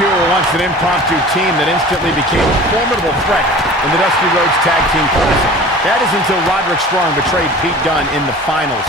two were once an impromptu team that instantly became a formidable threat in the Dusty Rhodes Tag Team Classic. That is until Roderick Strong betrayed Pete Dunne in the finals.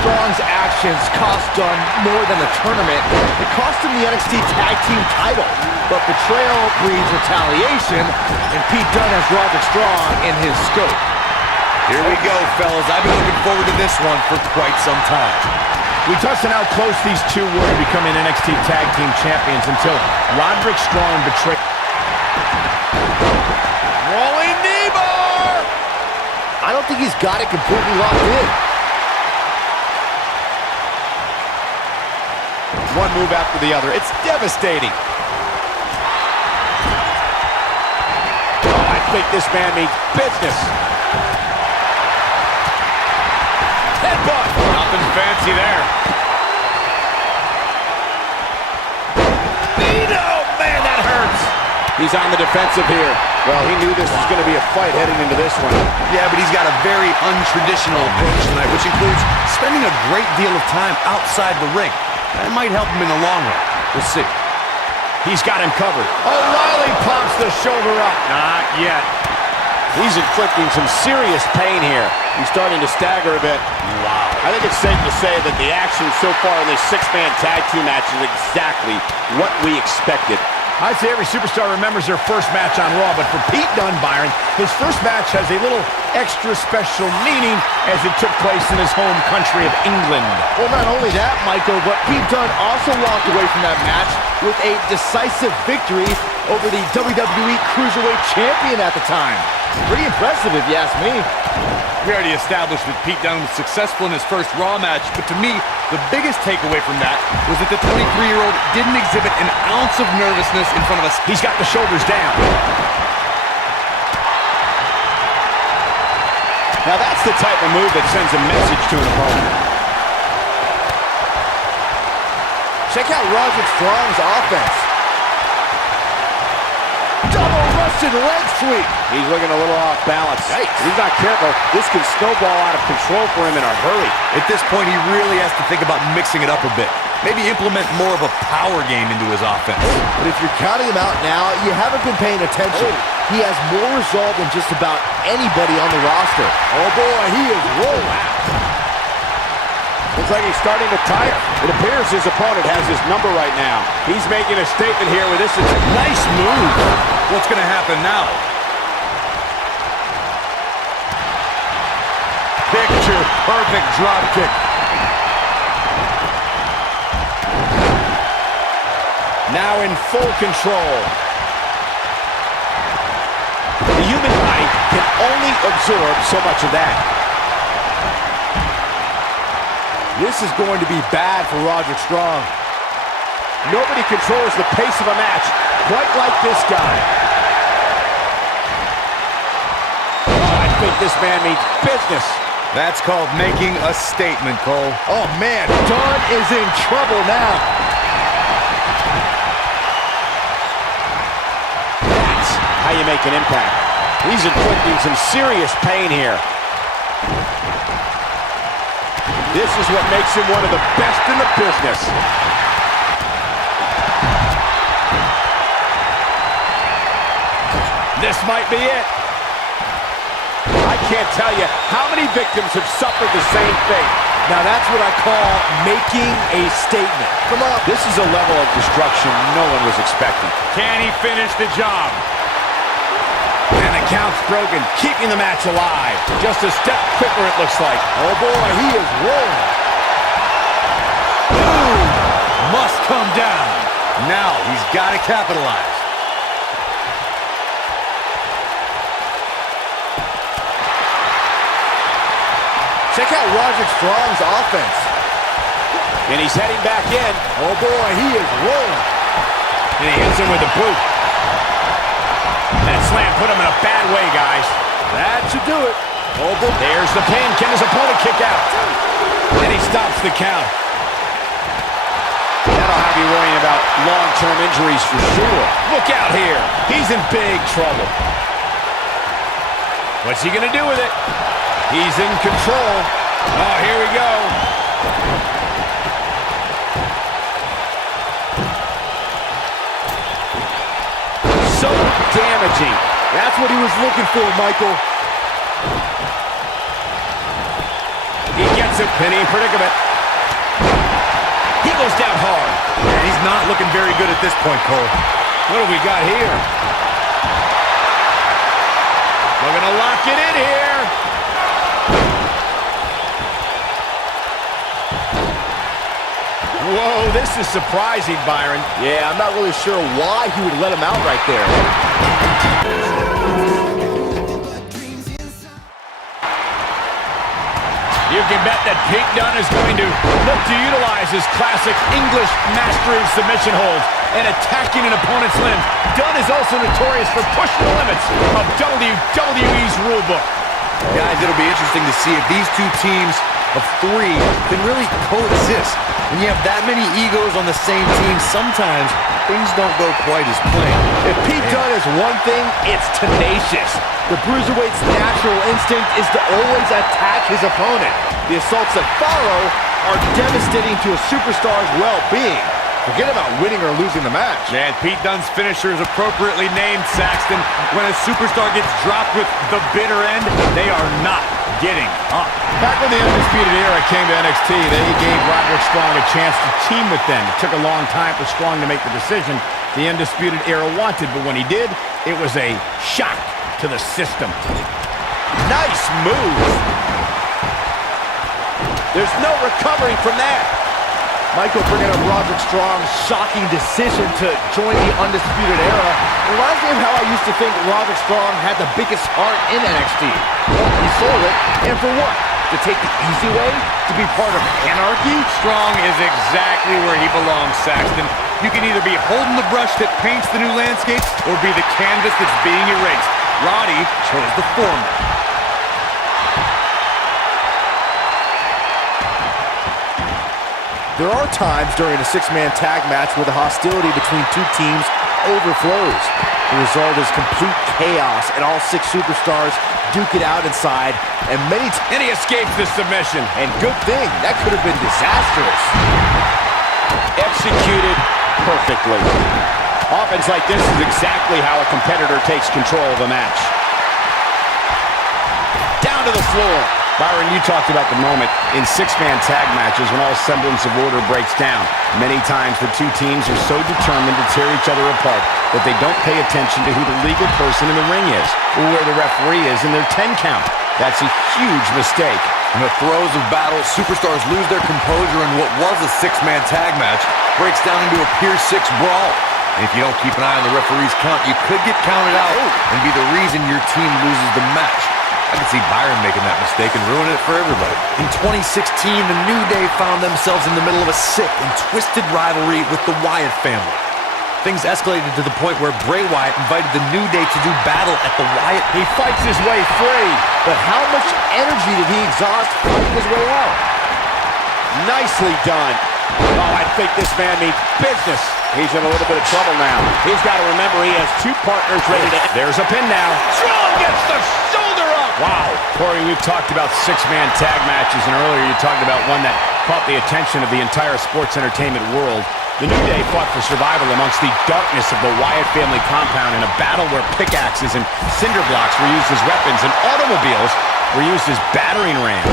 Strong's actions cost Dunne more than the tournament. It cost him the NXT Tag Team title. But betrayal breeds retaliation, and Pete Dunne has Roderick Strong in his scope. Here we go, fellas. I've been looking forward to this one for quite some time. We touched on how close these two were to becoming NXT Tag Team Champions until Roderick Strong betrayed. Rolling knee bar! I don't think he's got it completely locked in. One move after the other. It's devastating. Oh, I think this man means business. Headbutt. Nothing fancy there. Oh, man, that hurts. He's on the defensive here. Well, he knew this was going to be a fight heading into this one. Yeah, but he's got a very untraditional approach tonight, which includes spending a great deal of time outside the ring. That might help him in the long run. We'll see. He's got him covered. O'Reilly pops the shoulder up. Not yet. He's inflicting some serious pain here. He's starting to stagger a bit. Wow. I think it's safe to say that the action so far in this six-man tag team match is exactly what we expected. I'd say every superstar remembers their first match on Raw, but for Pete Dunne, Byron, his first match has a little extra special meaning as it took place in his home country of England. Well, not only that, Michael, but Pete Dunne also walked away from that match with a decisive victory over the WWE Cruiserweight Champion at the time. Pretty impressive, if you ask me. We already established that Pete Dunne was successful in his first Raw match, but to me, the biggest takeaway from that was that the 23-year-old didn't exhibit an ounce of nervousness in front of us. He's got the shoulders down. Now that's the type of move that sends a message to an opponent. Check out Roderick Strong's offense. Double Russian leg sweep. He's looking a little off balance. Yikes. If he's not careful, this can snowball out of control for him in a hurry. At this point, he really has to think about mixing it up a bit. Maybe implement more of a power game into his offense. But if you're counting him out now, you haven't been paying attention. He has more resolve than just about anybody on the roster. Oh boy, he is rolling. Looks like he's starting to tire. It appears his opponent has his number right now. He's making a statement here with this. It's a nice move. What's going to happen now? Picture perfect drop kick. Now in full control. The human body can only absorb so much of that. This is going to be bad for Roderick Strong. Nobody controls the pace of a match quite like this guy. Oh, I think this man means business. That's called making a statement, Cole. Oh man, Dunne is in trouble now. That's how you make an impact. He's inflicting some serious pain here. This is what makes him one of the best in the business. This might be it. I can't tell you how many victims have suffered the same fate. Now that's what I call making a statement. Come on. This is a level of destruction no one was expecting. Can he finish the job? And the count's broken, keeping the match alive. Just a step quicker, it looks like. Oh boy, he is rolling. Boom! Must come down. Now he's got to capitalize. Check out Roderick Strong's offense. And he's heading back in. Oh boy, he is rolling. And he hits him with a boot. That slam put him in a bad way, guys. That should do it. Oh boy. There's the pin. Can his opponent kick out? And he stops the count. That'll have you worrying about long-term injuries for sure. Look out here. He's in big trouble. What's he going to do with it? He's in control. Oh, here we go. so damaging. That's what he was looking for, Michael. He gets it, pinning predicament. He goes down hard. And he's not looking very good at this point, Cole. What do we got here? We're gonna lock it in here. Whoa, this is surprising, Byron. Yeah, I'm not really sure why he would let him out right there. You can bet that Pete Dunne is going to look to utilize his classic English mastery of submission holds and attacking an opponent's limbs. Dunne is also notorious for pushing the limits of WWE's rulebook. Guys, it'll be interesting to see if these two teams of three can really coexist. When you have that many egos on the same team, sometimes things don't go quite as planned. If Pete Dunne is one thing, it's tenacious. The Bruiserweight's natural instinct is to always attack his opponent. The assaults that follow are devastating to a superstar's well-being. Forget about winning or losing the match. Man, Pete Dunne's finisher is appropriately named, Saxton. When a superstar gets dropped with the bitter end, they are not getting up. Back when the Undisputed Era came to NXT, they gave Roderick Strong a chance to team with them. It took a long time for Strong to make the decision the Undisputed Era wanted, but when he did, it was a shock to the system. Nice move. There's no recovering from that. Michael bringing up Roderick Strong's shocking decision to join the Undisputed Era reminds me of how I used to think Roderick Strong had the biggest heart in NXT. Well, he sold it, and for what? To take the easy way? To be part of anarchy? Strong is exactly where he belongs, Saxton. You can either be holding the brush that paints the new landscape or be the canvas that's being erased. Roddy chose the former. There are times during a six-man tag match where the hostility between two teams overflows. The result is complete chaos, and all six superstars duke it out inside, and he escapes the submission. And good thing, that could have been disastrous. Executed perfectly. Offense like this is exactly how a competitor takes control of a match. Down to the floor. Byron, you talked about the moment in six-man tag matches when all semblance of order breaks down. Many times the two teams are so determined to tear each other apart that they don't pay attention to who the legal person in the ring is or where the referee is in their 10 count. That's a huge mistake. In the throes of battle, superstars lose their composure, and what was a six-man tag match breaks down into a Pier 6 brawl. And if you don't keep an eye on the referee's count, you could get counted out and be the reason your team loses the match. I can see Byron making that mistake and ruining it for everybody. In 2016, the New Day found themselves in the middle of a sick and twisted rivalry with the Wyatt family. Things escalated to the point where Bray Wyatt invited the New Day to do battle at the Wyatt. He fights his way free. But how much energy did he exhaust fighting his way out? Nicely done. Oh, I think this man means business. He's in a little bit of trouble now. He's got to remember he has two partners ready to... There's a pin now. Strong gets the shoulder up. Wow. Corey, we've talked about six-man tag matches, and earlier you talked about one that caught the attention of the entire sports entertainment world. The New Day fought for survival amongst the darkness of the Wyatt family compound in a battle where pickaxes and cinder blocks were used as weapons and automobiles were used as battering rams.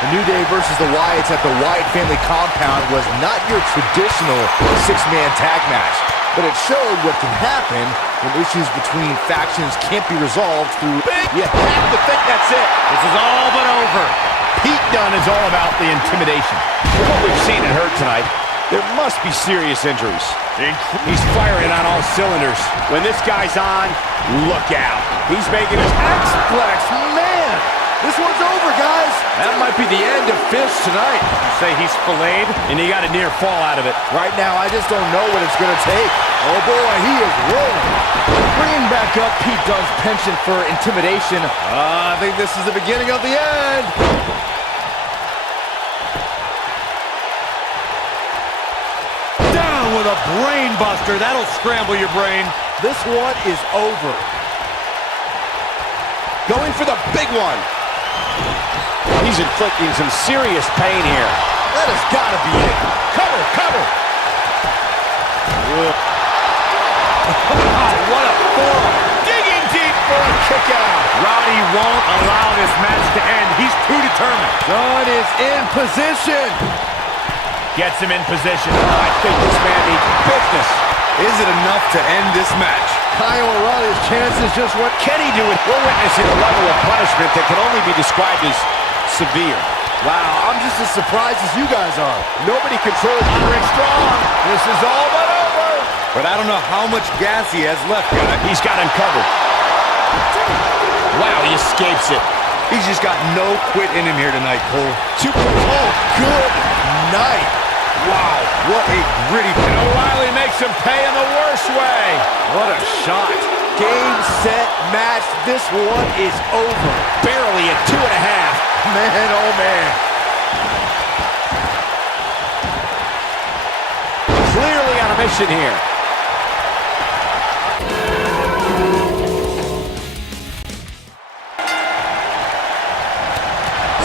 The New Day versus the Wyatts at the Wyatt family compound was not your traditional six-man tag match, but it showed what can happen when issues between factions can't be resolved through... You have to think that's it. This is all but over. Pete Dunne is all about the intimidation. From what we've seen and heard tonight, there must be serious injuries. He's firing on all cylinders. When this guy's on, look out. He's making his X-Flex, man! This one's over, guys! That might be the end of Fish tonight. You say he's filleted, and he got a near fall out of it. Right now, I just don't know what it's going to take. Oh boy, he is rolling. Bringing back up Pete Dunne's penchant for intimidation. I think this is the beginning of the end. Down with a brain buster. That'll scramble your brain. This one is over. Going for the big one. He's inflicting some serious pain here. That has got to be it. Cover, cover. What a kick out. Roddy won't allow this match to end. He's too determined. Dunne is in position. Gets him in position. Oh, I think this man needs business. Is it enough to end this match? Kyle O'Reilly's chances just what can he do? We're witnessing a level of punishment that can only be described as severe. Wow, I'm just as surprised as you guys are. Nobody controls Roderick strong. This is all but over. But I don't know how much gas he has left, guy. He's got him covered. Wow, he escapes it. He's just got no quit in him here tonight, Cole. Oh, good night. Wow, what a gritty And O'Reilly makes him pay in the worst way. What a shot. Game, set, match. This one is over. Barely at 2.5. Man, oh man. Clearly on a mission here.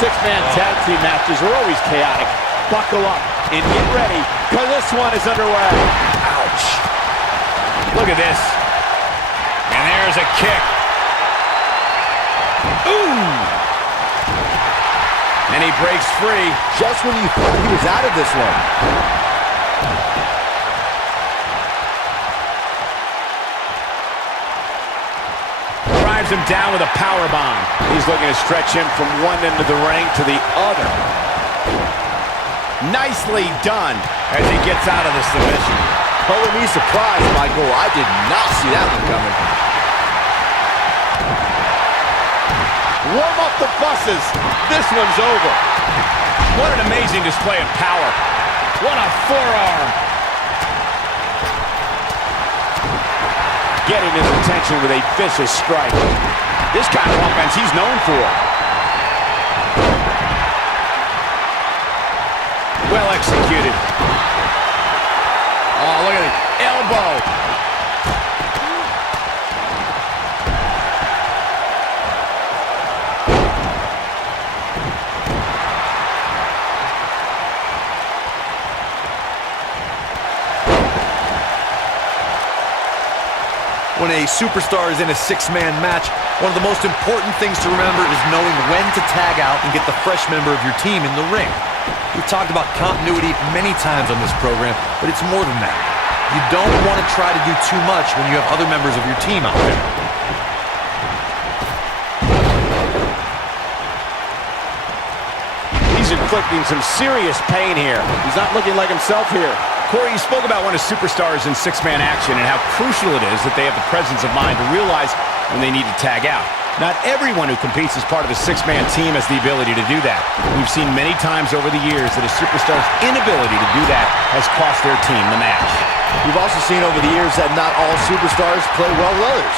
Six-man tag team matches are always chaotic. Buckle up and get ready, because this one is underway. Ouch. Look at this. And there's a kick. Ooh. And he breaks free. Just when you thought he was out of this one. Drives him down with a powerbomb. He's looking to stretch him from one end of the ring to the other. Nicely done as he gets out of the submission. Color me surprised, Michael. I did not see that one coming. Warm up the buses. This one's over. What an amazing display of power. What a forearm. Getting his attention with a vicious strike. This kind of offense he's known for. Well executed. Oh, look at it. Elbow. When a superstar is in a six-man match, one of the most important things to remember is knowing when to tag out and get the fresh member of your team in the ring. We've talked about continuity many times on this program, but it's more than that. You don't want to try to do too much when you have other members of your team out there. He's inflicting some serious pain here. He's not looking like himself here. Corey, you spoke about when a superstar is in six-man action and how crucial it is that they have the presence of mind to realize when they need to tag out. Not everyone who competes as part of a six-man team has the ability to do that. We've seen many times over the years that a superstar's inability to do that has cost their team the match. We've also seen over the years that not all superstars play well with others.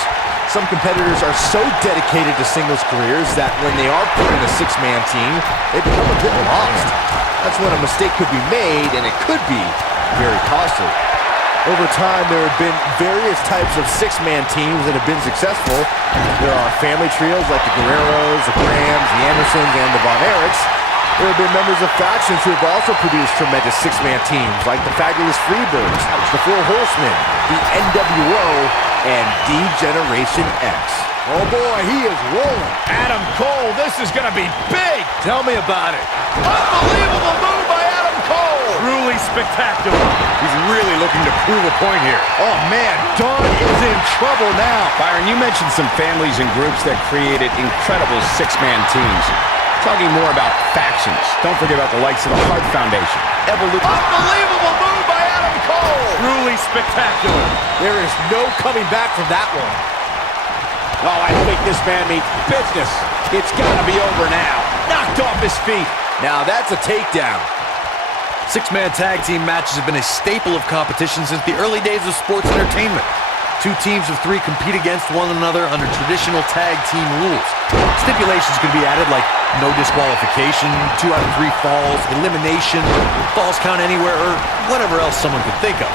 Some competitors are so dedicated to singles careers that when they are put in a six-man team, they become a bit lost. That's when a mistake could be made, and it could be very costly. Over time, there have been various types of six-man teams that have been successful. There are family trios like the Guerreros, the Grahams, the Andersons, and the Von Erichs. There have been members of factions who have also produced tremendous six-man teams like the Fabulous Freebirds, the Four Horsemen, the NWO, and D-Generation X. Oh boy, he is rolling. Adam Cole, this is going to be big. Tell me about it. Unbelievable move by Adam Cole. Truly spectacular. He's really looking to prove a point here. Oh man, Dunne is in trouble now. Byron, you mentioned some families and groups that created incredible six-man teams. Talking more about factions. Don't forget about the likes of the Hart Foundation. Unbelievable move by Adam Cole. Truly spectacular. There is no coming back from that one. Oh, I think this man means business. It's got to be over now. Knocked off his feet. Now that's a takedown. Six-man tag team matches have been a staple of competition since the early days of sports entertainment. Two teams of three compete against one another under traditional tag team rules. Stipulations can be added like no disqualification, 2 out of 3 falls, elimination, falls count anywhere, or whatever else someone could think of.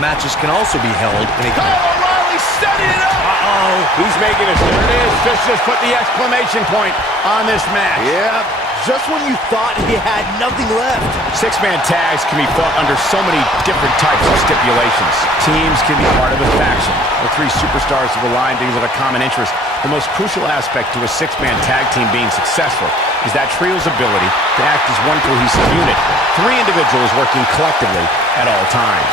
Matches can also be held in a... Kyle O'Reilly setting it up. Uh-oh. He's making it. There it is. Just put the exclamation point on this match. Yeah. Just when you thought he had nothing left. Six-man tags can be fought under so many different types of stipulations. Teams can be part of a faction. The three superstars have aligned because of a common interest. The most crucial aspect to a six-man tag team being successful is that trio's ability to act as one cohesive unit, three individuals working collectively at all times.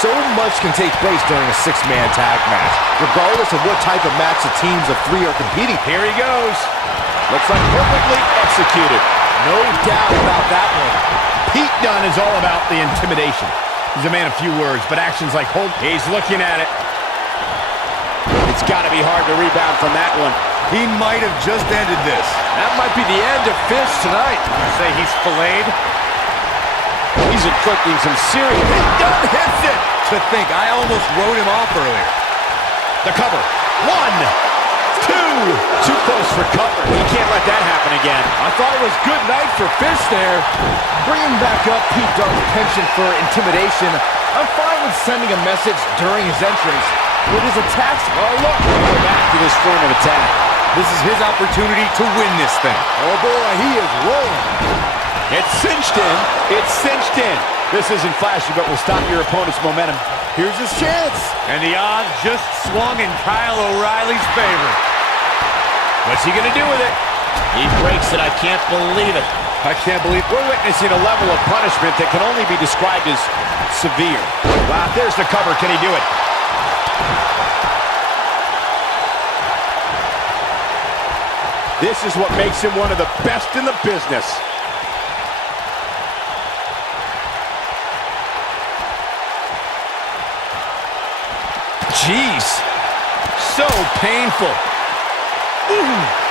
So much can take place during a six-man tag match, regardless of what type of match the teams of three are competing. Here he goes. Looks like perfectly executed. No doubt about that one. Pete Dunne is all about the intimidation. He's a man of few words, but actions like Hulk, he's looking at it. It's got to be hard to rebound from that one. He might have just ended this. That might be the end of Fish tonight. You say he's filleted? He's inflicting some serious... Pete Dunne hits it! To think, I almost wrote him off earlier. The cover. 1, 2. Too close for cover. He can't let that happen again. I thought it was good night for Fish there. Bringing back up Pete Dunne's penchant for intimidation, I'm fine with sending a message during his entrance. With his attacks, oh look, go back to this form of attack. This is his opportunity to win this thing. Oh boy, he is rolling. It's cinched in. It's cinched in. This isn't flashy, but will stop your opponent's momentum. Here's his chance. And the odds just swung in Kyle O'Reilly's favor. What's he going to do with it? He breaks it. I can't believe it. I can't believe we're witnessing a level of punishment that can only be described as severe. Wow, there's the cover. Can he do it? This is what makes him one of the best in the business. Jeez. So painful.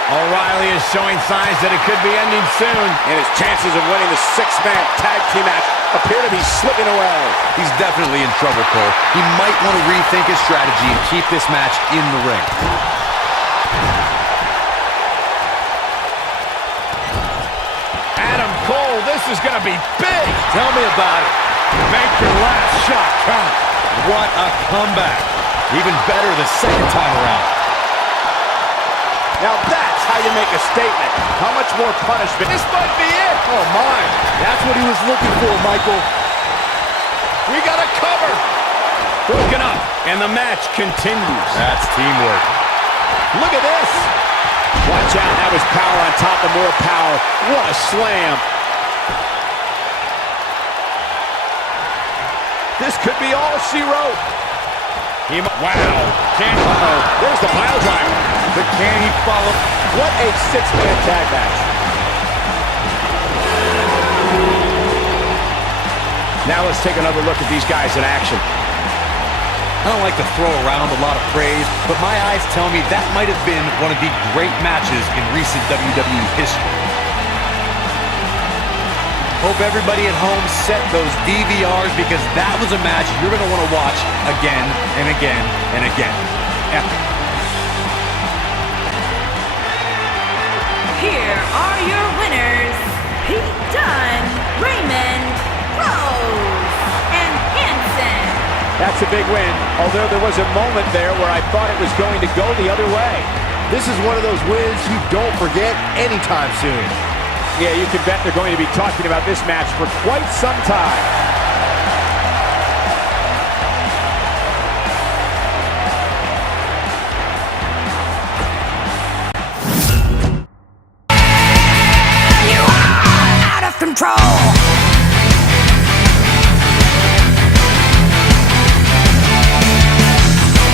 O'Reilly is showing signs that it could be ending soon. And his chances of winning the six-man tag team match appear to be slipping away. he's definitely in trouble, Cole. He might want to rethink his strategy and keep this match in the ring. Adam Cole, this is going to be big. Tell me about it. Make your last shot count. What a comeback. Even better the second time around. Now that's how you make a statement. How much more punishment? This might be it. Oh, my. That's what he was looking for, Michael. We got a cover. Broken up, and the match continues. That's teamwork. Look at this. Watch out. That was power on top of more power. What a slam. This could be all she wrote. Wow. There's the pile driver. But can he follow? What a six-man tag match. Now let's take another look at these guys in action. I don't like to throw around a lot of praise, but my eyes tell me that might have been one of the great matches in recent WWE history. Hope everybody at home set those DVRs because that was a match you're going to want to watch again and again and again. Epic. Here are your winners, Pete Dunne, Raymond, Rowe, and Hanson. That's a big win, although there was a moment there where I thought it was going to go the other way. This is one of those wins you don't forget anytime soon. Yeah, you can bet they're going to be talking about this match for quite some time. You are out of control.